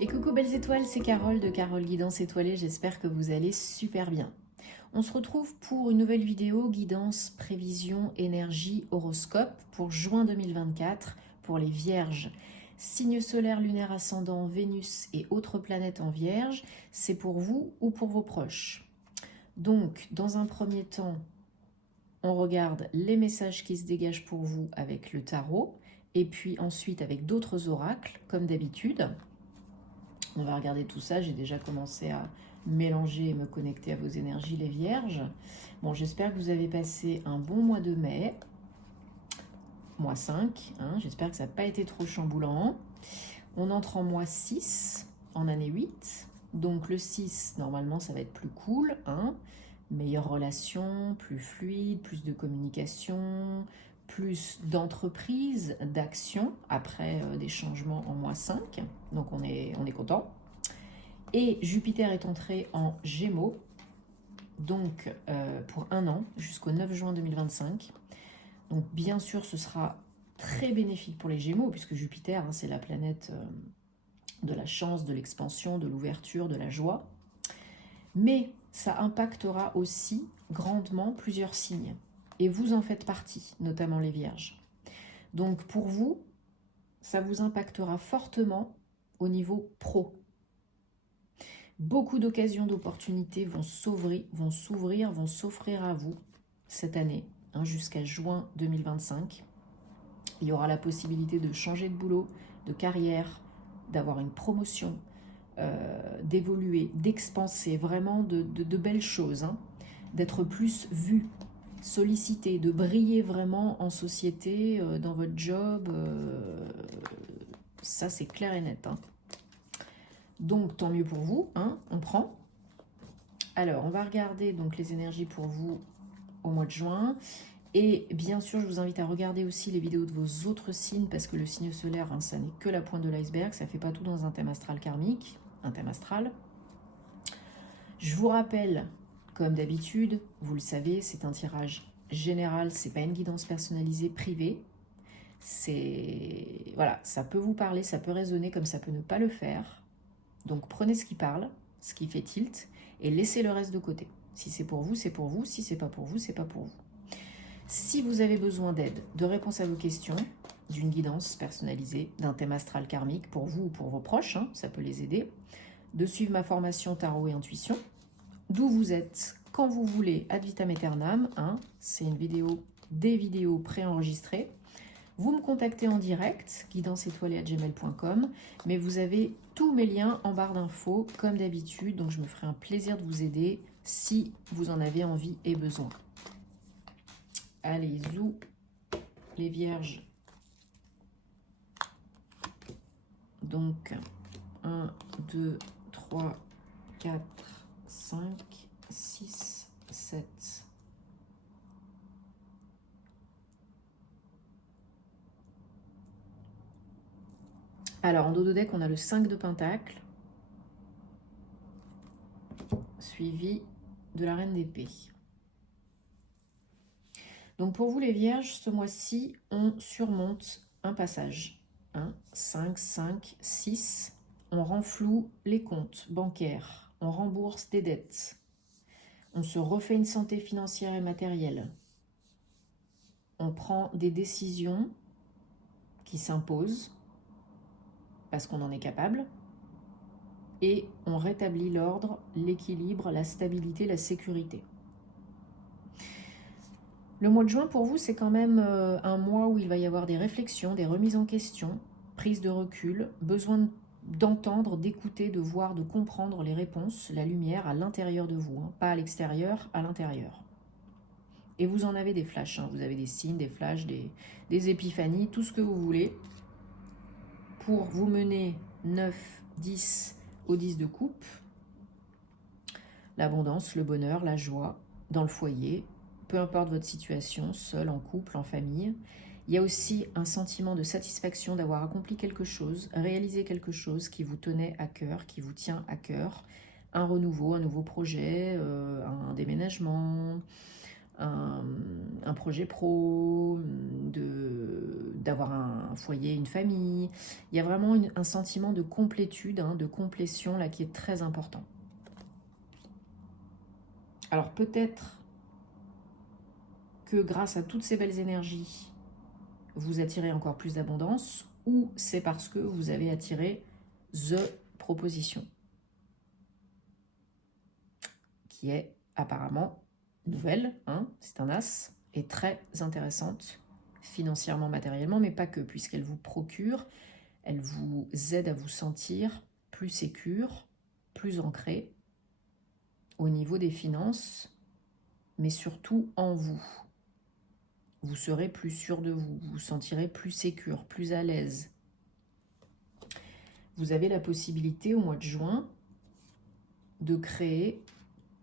Et coucou belles étoiles, c'est Carole de Carole Guidance Étoilée, j'espère que vous allez super bien. On se retrouve pour une nouvelle vidéo guidance, prévision, énergie, horoscope pour juin 2024 pour les vierges. Signe solaire, lunaire, ascendant, Vénus et autres planètes en vierge, c'est pour vous ou pour vos proches. Donc, dans un premier temps, on regarde les messages qui se dégagent pour vous avec le tarot et puis ensuite avec d'autres oracles, comme d'habitude. On va regarder tout ça, j'ai déjà commencé à mélanger et me connecter à vos énergies les vierges. Bon, j'espère que vous avez passé un bon mois de mai, mois 5, j'espère que ça n'a pas été trop chamboulant. On entre en mois 6, en année 8, donc le 6, normalement ça va être plus cool, meilleure relation, plus fluide, plus de communication, plus d'entreprise, d'action, après des changements en mois 5, donc on est content. Et Jupiter est entré en Gémeaux, donc pour un an, jusqu'au 9 juin 2025. Donc bien sûr, ce sera très bénéfique pour les Gémeaux, puisque Jupiter, c'est la planète de la chance, de l'expansion, de l'ouverture, de la joie. Mais ça impactera aussi grandement plusieurs signes. Et vous en faites partie, notamment les Vierges. Donc pour vous, ça vous impactera fortement au niveau pro. Beaucoup d'occasions, d'opportunités vont s'offrir à vous cette année, jusqu'à juin 2025. Il y aura la possibilité de changer de boulot, de carrière, d'avoir une promotion, d'évoluer, d'expanser, vraiment de belles choses, d'être plus vu, sollicité, de briller vraiment en société, dans votre job. Ça, c'est clair et net. Donc, tant mieux pour vous, on prend. Alors, on va regarder donc les énergies pour vous au mois de juin. Et bien sûr, je vous invite à regarder aussi les vidéos de vos autres signes, parce que le signe solaire, ça n'est que la pointe de l'iceberg, ça ne fait pas tout dans un thème astral karmique, un thème astral. Je vous rappelle, comme d'habitude, vous le savez, c'est un tirage général, c'est pas une guidance personnalisée privée. Voilà, ça peut vous parler, ça peut résonner comme ça peut ne pas le faire. Donc prenez ce qui parle, ce qui fait tilt, et laissez le reste de côté. Si c'est pour vous, c'est pour vous. Si c'est pas pour vous, c'est pas pour vous. Si vous avez besoin d'aide, de réponses à vos questions, d'une guidance personnalisée, d'un thème astral karmique pour vous ou pour vos proches, ça peut les aider, de suivre ma formation tarot et intuition, d'où vous êtes, quand vous voulez, ad vitam aeternam, c'est des vidéos préenregistrées. Vous me contactez en direct, guidanceétoilée@gmail.com, mais vous avez tous mes liens en barre d'infos, comme d'habitude, donc je me ferai un plaisir de vous aider si vous en avez envie et besoin. Allez, zou, les vierges. Donc, 1, 2, 3, 4, 5, 6, 7. Alors, en dos de deck, on a le 5 de Pentacle, suivi de la Reine d'Épée. Donc, pour vous, les Vierges, ce mois-ci, on surmonte un passage. 5, 5, 6. On renfloue les comptes bancaires. On rembourse des dettes. On se refait une santé financière et matérielle. On prend des décisions qui s'imposent parce qu'on en est capable. Et on rétablit l'ordre, l'équilibre, la stabilité, la sécurité. Le mois de juin, pour vous, c'est quand même un mois où il va y avoir des réflexions, des remises en question, prise de recul, besoin d'entendre, d'écouter, de voir, de comprendre les réponses, la lumière à l'intérieur de vous, pas à l'extérieur, à l'intérieur. Et vous en avez des flashs, vous avez des signes, des flashs, des épiphanies, tout ce que vous voulez, pour vous mener 9, 10 au 10 de coupe, l'abondance, le bonheur, la joie dans le foyer, peu importe votre situation, seul, en couple, en famille. Il y a aussi un sentiment de satisfaction d'avoir accompli quelque chose, réalisé quelque chose qui vous tenait à cœur, qui vous tient à cœur. Un renouveau, un nouveau projet, un déménagement, un projet pro, d'avoir un foyer, une famille. Il y a vraiment un sentiment de complétude, de complétion là qui est très important. Alors peut-être que grâce à toutes ces belles énergies, vous attirez encore plus d'abondance, ou c'est parce que vous avez attiré The Proposition, qui est apparemment nouvelle, c'est un as, et très intéressante financièrement, matériellement, mais pas que, puisqu'elle vous procure, elle vous aide à vous sentir plus sécure, plus ancré au niveau des finances, mais surtout en vous. Vous serez plus sûr de vous, vous sentirez plus sécure, plus à l'aise. Vous avez la possibilité au mois de juin de créer,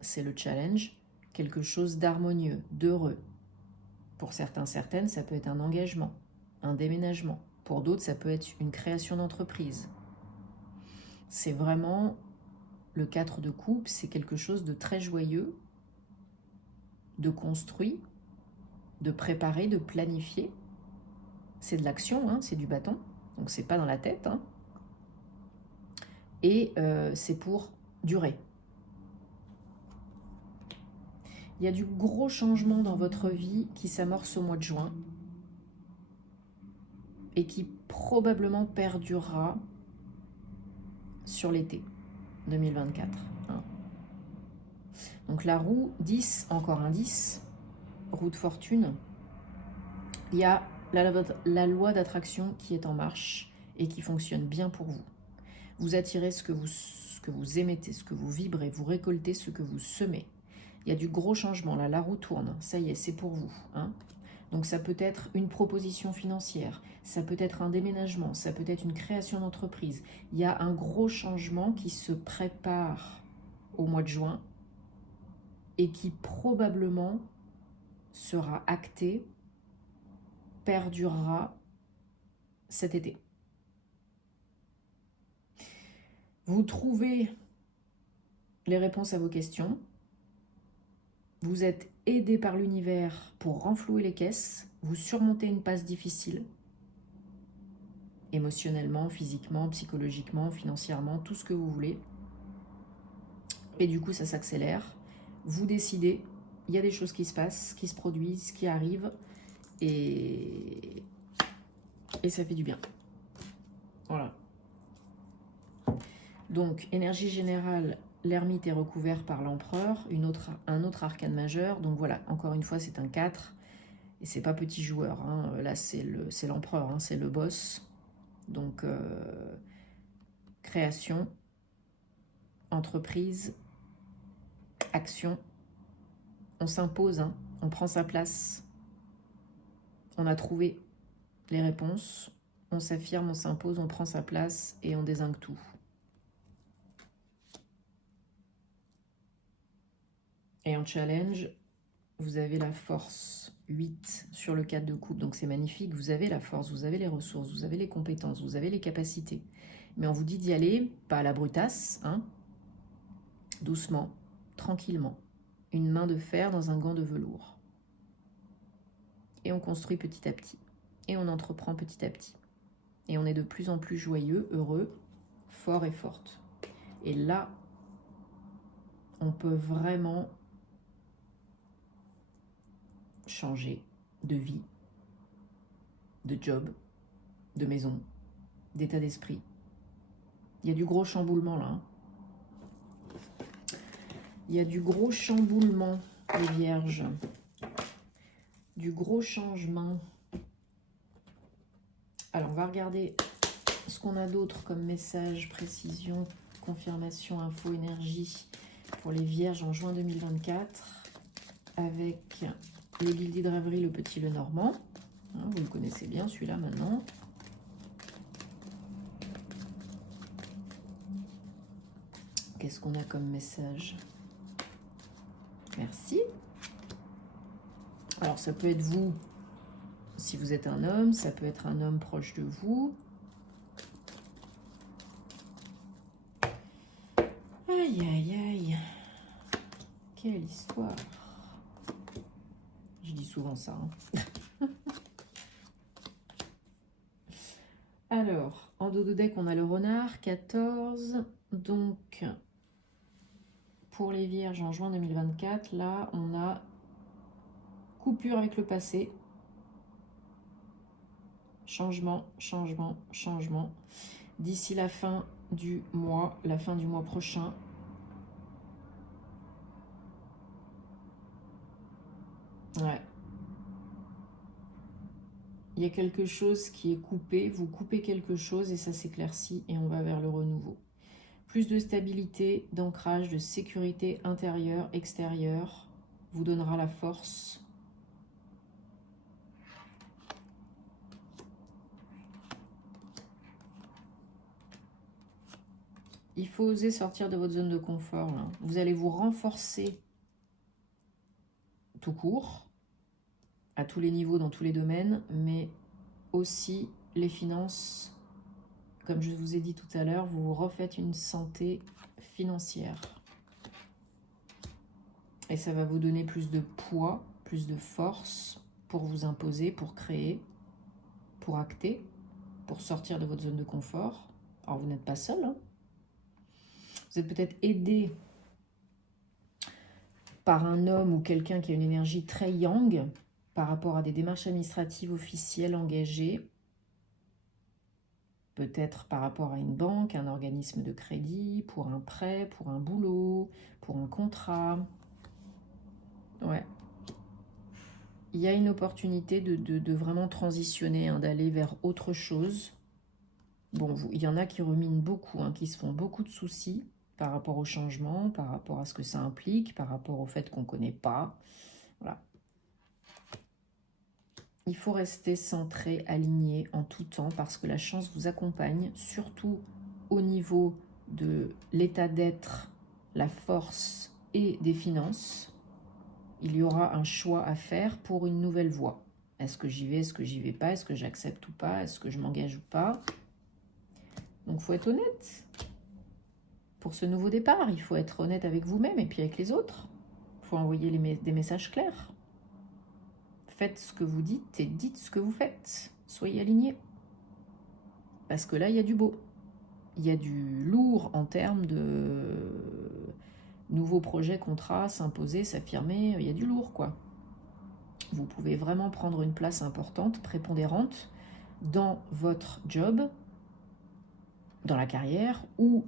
c'est le challenge, quelque chose d'harmonieux, d'heureux. Pour certains, certaines, ça peut être un engagement, un déménagement. Pour d'autres, ça peut être une création d'entreprise. C'est vraiment le 4 de coupe, c'est quelque chose de très joyeux, de construit, de préparer, de planifier. C'est de l'action, c'est du bâton, donc c'est pas dans la tête. Et c'est pour durer. Il y a du gros changement dans votre vie qui s'amorce au mois de juin et qui probablement perdurera sur l'été 2024. Donc la roue 10, encore un 10, roue de fortune. Il y a la loi d'attraction qui est en marche et qui fonctionne bien pour vous. Vous attirez ce que vous émettez, ce que vous vibrez, vous récoltez ce que vous semez. Il y a du gros changement, là, la roue tourne, ça y est, c'est pour vous. Donc ça peut être une proposition financière, ça peut être un déménagement, ça peut être une création d'entreprise. Il y a un gros changement qui se prépare au mois de juin et qui probablement sera acté, perdurera cet été. Vous trouvez les réponses à vos questions. Vous êtes aidé par l'univers pour renflouer les caisses. Vous surmontez une passe difficile. Émotionnellement, physiquement, psychologiquement, financièrement, tout ce que vous voulez. Et du coup, ça s'accélère. Vous décidez, il y a des choses qui se passent, qui se produisent, qui arrivent. Et ça fait du bien. Voilà. Donc, énergie générale, l'ermite est recouvert par l'empereur, un autre arcane majeur. Donc voilà, encore une fois, c'est un 4. Et c'est pas petit joueur. Là, c'est l'empereur, c'est le boss. Donc, création, entreprise, action. On s'impose, on prend sa place. On a trouvé les réponses. On s'affirme, on s'impose, on prend sa place et on dézingue tout. Et en challenge, vous avez la force 8 sur le 4 de coupe. Donc c'est magnifique, vous avez la force, vous avez les ressources, vous avez les compétences, vous avez les capacités. Mais on vous dit d'y aller, pas à la brutasse, doucement, tranquillement. Une main de fer dans un gant de velours. Et on construit petit à petit. Et on entreprend petit à petit. Et on est de plus en plus joyeux, heureux, fort et forte. Et là, on peut vraiment changer de vie, de job, de maison, d'état d'esprit. Il y a du gros chamboulement là. Il y a du gros chamboulement, les vierges. Du gros changement. Alors, on va regarder ce qu'on a d'autre comme message, précision, confirmation, info, énergie pour les vierges en juin 2024 avec le Gilded Rêverie, le Petit Lenormand. Vous le connaissez bien celui-là maintenant. Qu'est-ce qu'on a comme message? Merci. Alors, ça peut être vous, si vous êtes un homme, ça peut être un homme proche de vous. Aïe, aïe, aïe. Quelle histoire. Je dis souvent ça. Hein. Alors, en dodo deck, on a le renard, 14. Donc, pour les vierges en juin 2024, là, on a coupure avec le passé. Changement, changement, changement. D'ici la fin du mois prochain. Ouais. Il y a quelque chose qui est coupé, vous coupez quelque chose et ça s'éclaircit et on va vers le renouveau. Plus de stabilité, d'ancrage, de sécurité intérieure, extérieure, vous donnera la force. Il faut oser sortir de votre zone de confort, là. Vous allez vous renforcer tout court, à tous les niveaux, dans tous les domaines, mais aussi les finances. Comme je vous ai dit tout à l'heure, vous vous refaites une santé financière. Et ça va vous donner plus de poids, plus de force pour vous imposer, pour créer, pour acter, pour sortir de votre zone de confort. Alors vous n'êtes pas seul, hein. Vous êtes peut-être aidé par un homme ou quelqu'un qui a une énergie très yang par rapport à des démarches administratives officielles engagées, peut-être par rapport à une banque, un organisme de crédit, pour un prêt, pour un boulot, pour un contrat. Ouais. Il y a une opportunité de vraiment transitionner, hein, d'aller vers autre chose. Bon, il y en a qui ruminent beaucoup, hein, qui se font beaucoup de soucis par rapport au changement, par rapport à ce que ça implique, par rapport au fait qu'on ne connaît pas. Voilà. Il faut rester centré, aligné en tout temps parce que la chance vous accompagne, surtout au niveau de l'état d'être, la force et des finances. Il y aura un choix à faire pour une nouvelle voie. Est-ce que j'y vais, est-ce que j'y vais pas, est-ce que j'accepte ou pas, est-ce que je m'engage ou pas? Donc il faut être honnête. Pour ce nouveau départ, il faut être honnête avec vous-même et puis avec les autres. Il faut envoyer des messages clairs. Faites ce que vous dites et dites ce que vous faites. Soyez alignés. Parce que là, il y a du beau. Il y a du lourd en termes de nouveaux projets, contrats, s'imposer, s'affirmer. Il y a du lourd, quoi. Vous pouvez vraiment prendre une place importante, prépondérante, dans votre job, dans la carrière ou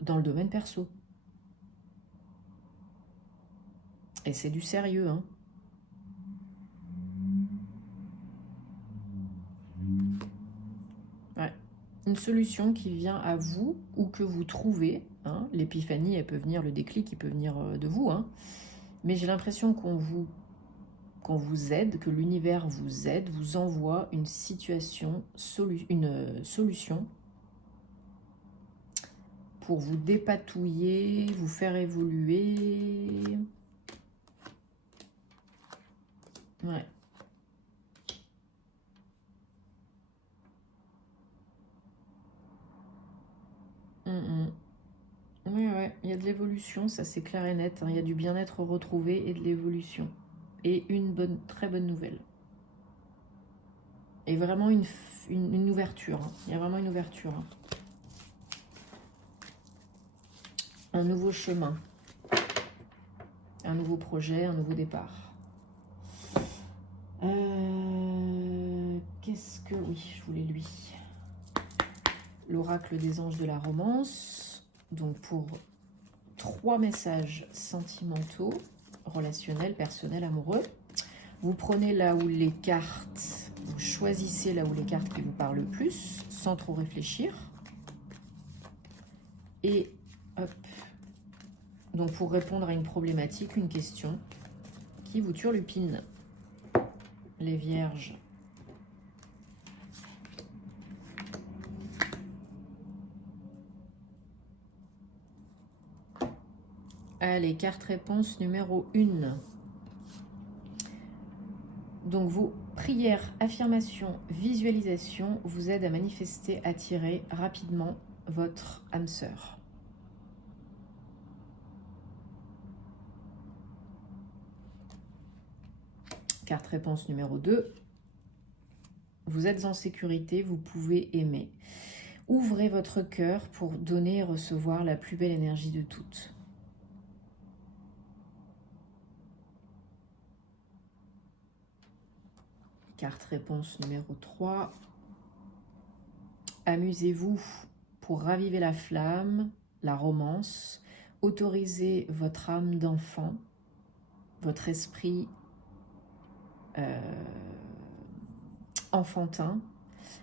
dans le domaine perso. Et c'est du sérieux, hein. Ouais. Une solution qui vient à vous ou que vous trouvez, hein. L'épiphanie, elle peut venir, le déclic, il peut venir de vous, hein. Mais j'ai l'impression qu'on vous aide, que l'univers vous aide, vous envoie une situation, une solution pour vous dépatouiller, vous faire évoluer. Ouais. Ouais, il y a de l'évolution, ça c'est clair et net, hein. Il y a du bien-être retrouvé et de l'évolution. Et une très bonne nouvelle. Et vraiment une ouverture, hein. Il y a vraiment une ouverture, hein. Un nouveau chemin. Un nouveau projet, un nouveau départ. Qu'est-ce que... Oui, je voulais lui. L'oracle des anges de la romance. Donc pour 3 messages sentimentaux, relationnels, personnels, amoureux. Vous prenez là où les cartes, vous choisissez là où les cartes qui vous parlent le plus, sans trop réfléchir. Et hop. Donc pour répondre à une problématique, une question qui vous turlupine. Les vierges. Allez, carte réponse numéro 1. Donc vos prières, affirmations, visualisations vous aident à manifester, attirer rapidement votre âme sœur. Carte réponse numéro 2. Vous êtes en sécurité, vous pouvez aimer. Ouvrez votre cœur pour donner et recevoir la plus belle énergie de toutes. Carte réponse numéro 3. Amusez-vous pour raviver la flamme, la romance. Autorisez votre âme d'enfant, votre esprit enfantin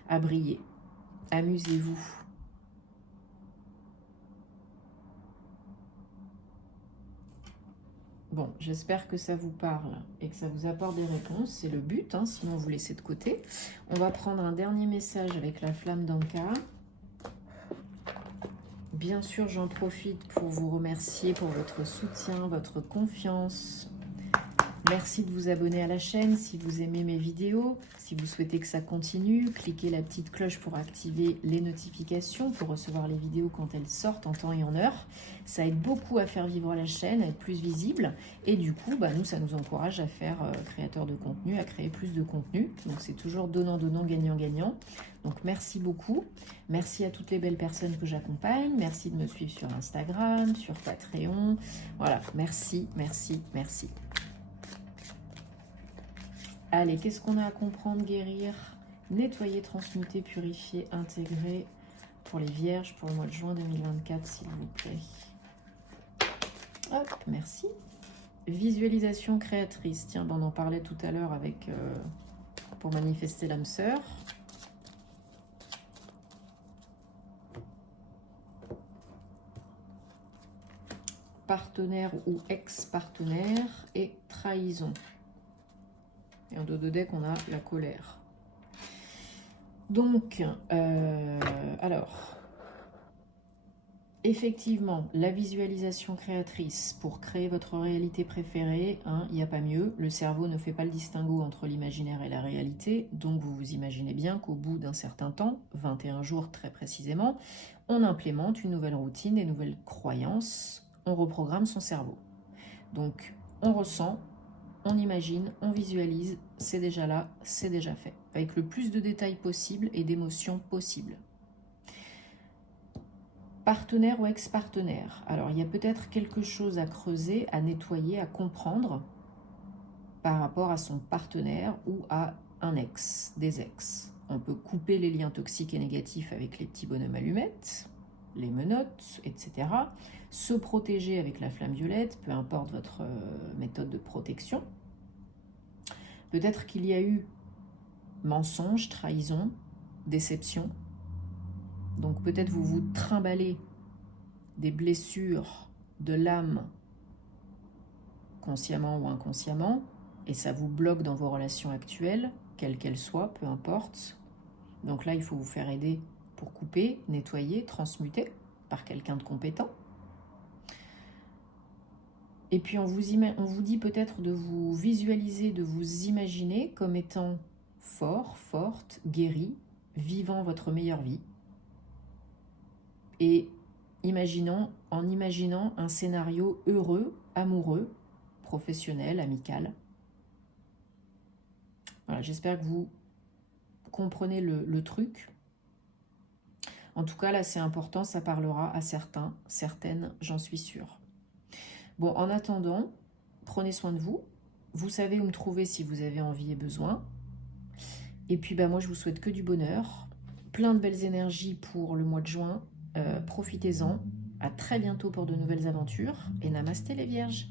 à briller. Amusez-vous. Bon, j'espère que ça vous parle et que ça vous apporte des réponses. C'est le but, hein, sinon vous laissez de côté. On va prendre un dernier message avec la flamme d'Anka. Bien sûr, j'en profite pour vous remercier pour votre soutien, votre confiance. Merci de vous abonner à la chaîne si vous aimez mes vidéos. Si vous souhaitez que ça continue, cliquez la petite cloche pour activer les notifications, pour recevoir les vidéos quand elles sortent en temps et en heure. Ça aide beaucoup à faire vivre la chaîne, à être plus visible. Et du coup, nous, ça nous encourage à faire créateur de contenu, à créer plus de contenu. Donc c'est toujours donnant-donnant, gagnant-gagnant. Donc merci beaucoup. Merci à toutes les belles personnes que j'accompagne. Merci de me suivre sur Instagram, sur Patreon. Voilà, merci, merci, merci. Allez, qu'est-ce qu'on a à comprendre, guérir, nettoyer, transmuter, purifier, intégrer pour les vierges pour le mois de juin 2024, s'il vous plaît. Hop, merci. Visualisation créatrice. Tiens, on en parlait tout à l'heure avec pour manifester l'âme sœur. Partenaire ou ex-partenaire et trahison. Et en dos de deck, on a la colère. Donc, alors, effectivement, la visualisation créatrice pour créer votre réalité préférée, il n'y a pas mieux. Le cerveau ne fait pas le distinguo entre l'imaginaire et la réalité. Donc, vous vous imaginez bien qu'au bout d'un certain temps, 21 jours très précisément, on implémente une nouvelle routine, des nouvelles croyances. On reprogramme son cerveau. Donc, on ressent, on imagine, on visualise, c'est déjà là, c'est déjà fait. Avec le plus de détails possible et d'émotions possibles. Partenaire ou ex-partenaire. Alors, il y a peut-être quelque chose à creuser, à nettoyer, à comprendre par rapport à son partenaire ou à un ex, des ex. On peut couper les liens toxiques et négatifs avec les petits bonhommes allumettes, les menottes, etc. Se protéger avec la flamme violette, peu importe votre méthode de protection. Peut-être qu'il y a eu mensonge, trahison, déception. Donc peut-être vous vous trimballez des blessures de l'âme, consciemment ou inconsciemment, et ça vous bloque dans vos relations actuelles, quelles qu'elles soient, peu importe. Donc là, il faut vous faire aider pour couper, nettoyer, transmuter par quelqu'un de compétent. Et puis on vous dit peut-être de vous visualiser, de vous imaginer comme étant fort, forte, guéri, vivant votre meilleure vie. Et en imaginant un scénario heureux, amoureux, professionnel, amical. Voilà, j'espère que vous comprenez le truc. En tout cas, là, c'est important, ça parlera à certains, certaines, j'en suis sûre. Bon, en attendant, prenez soin de vous. Vous savez où me trouver si vous avez envie et besoin. Et puis, moi, je vous souhaite que du bonheur. Plein de belles énergies pour le mois de juin. Profitez-en. À très bientôt pour de nouvelles aventures. Et namasté les vierges.